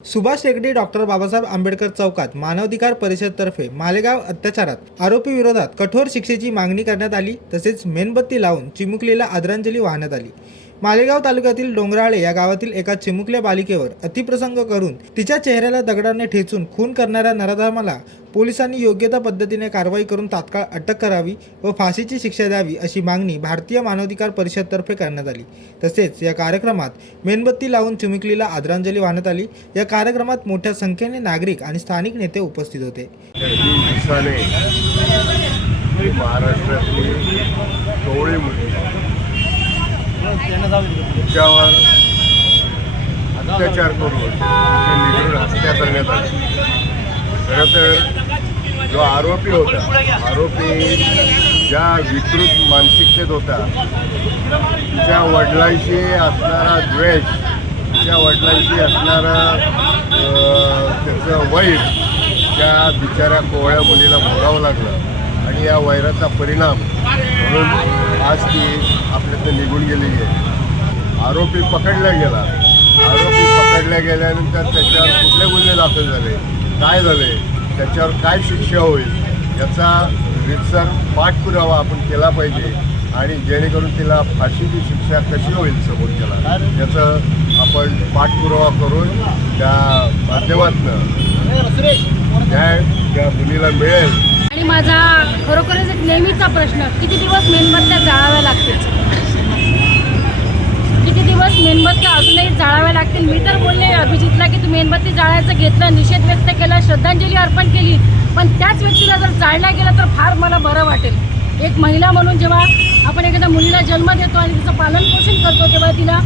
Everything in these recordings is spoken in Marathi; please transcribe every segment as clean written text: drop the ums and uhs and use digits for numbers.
सुभाष टेकडी डॉक्टर बाबासाहेब आंबेडकर चौकात मानवाधिकार परिषदतर्फे मालेगाव अत्याचारात आरोपी विरोधात कठोर शिक्षेची मागणी करण्यात आली। तसेच मेणबत्ती लावून चिमुकलीला आदरांजली वाहण्यात आली। मालेगाव तालुक्यातील डोंगराळे या गावातील एका चिमुकल्या बालिकेवर अतिप्रसंग करून तिच्या चेहऱ्याला दगडाने ठेचून खून करणाऱ्या नराधमाला पोलिसांनी योग्य त्या पद्धतीने कारवाई करून तात्काळ अटक करावी व फाशीची शिक्षा द्यावी अशी मागणी भारतीय मानवाधिकार परिषदतर्फे करण्यात आली। तसेच या कार्यक्रमात मेणबत्ती लावून चिमुकलीला आदरांजली वाहण्यात आली। या कार्यक्रमात मोठ्या संख्येने नागरिक आणि स्थानिक नेते उपस्थित होते। त्याच्यावर अत्याचार करून हत्या करण्यात आली। खरं तर जो आरोपी होता, आरोपी ज्या विकृत मानसिकतेत होता, तिच्या वडिलांशी असणारा द्वेष, तिच्या वडिलांशी असणारा त्याचं वैर त्या बिचाऱ्या कोवळ्या मुलीला भोगावं लागलं आणि या वैराचा परिणाम म्हणून आज ती आपल्यातून निघून गेलेली आहे। आरोपी पकडला गेला। आरोपी पकडल्या गेल्यानंतर त्याच्यावर कुठले गुन्हे दाखल झाले, काय झाले, त्याच्यावर काय शिक्षा होईल याचा रीतसर पाठपुरावा आपण केला पाहिजे आणि जेणेकरून तिला फाशीची शिक्षा कशी होईल समोरच्याला याचं आपण पाठपुरावा करून त्या माध्यमातून न्याय त्या मुलीला मिळेल। आणि माझा खरोखरच एक नेहमीचा प्रश्न, किती दिवस मेणबत्त्या जाळाव्या लागतील? किती दिवस मेणबत्त्या अजूनही जाळाव्या लागतील? मी तर बोलले अभिजितला की तू मेणबत्ती जाळायचं घेतलं, निषेध व्यक्त केला, श्रद्धांजली अर्पण केली, पण त्याच व्यक्तीला जर जाळल्या गेलं तर फार मला बरं वाटेल। एक महिला म्हणून जेव्हा आपण एखाद्या मुलीला जन्म देतो आणि तिचं पालनपोषण करतो तेव्हा तिला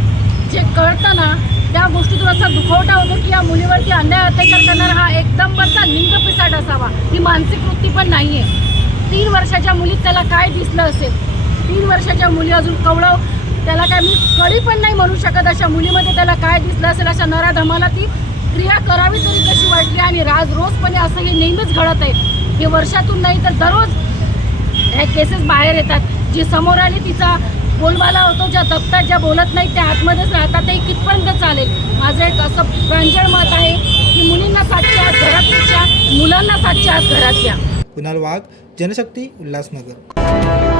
जे कळतं ना त्या गोष्टीतून असा दुखवटा होतो की या मुलीवरती अन्याय अत्याचार करणारा हा एकदम बरचा लिंग पिसाट असावा। ही मानसिक वृत्ती पण नाही आहे। 3 वर्षाच्या मुलीत त्याला काय दिसलं असेल? 3 वर्षाच्या मुली अजून कवळव, त्याला काय मी कळी पण नाही म्हणू शकत, अशा मुलीमध्ये त्याला काय दिसलं असेल? अशा नराधमाला ती क्रिया करावी तरी कशी वाटली? आणि रोजपणे असं हे नेहमीच घडत आहे। हे वर्षातून नाही तर दररोज ह्या केसेस बाहेर येतात। जी समोर आली तिचा बोलबाला होतो, ज्या दबतात, ज्या बोलत नाही त्या आतमध्येच राहतात। ते कितपर्यंत चालेल? माझं एक असं प्रांजळ मत आहे की मुलींना सातच्या आत घरात, मुलांना सातच्या आत घरात घ्या। कुणाल वाघ, जनशक्ती, उल्हासनगर।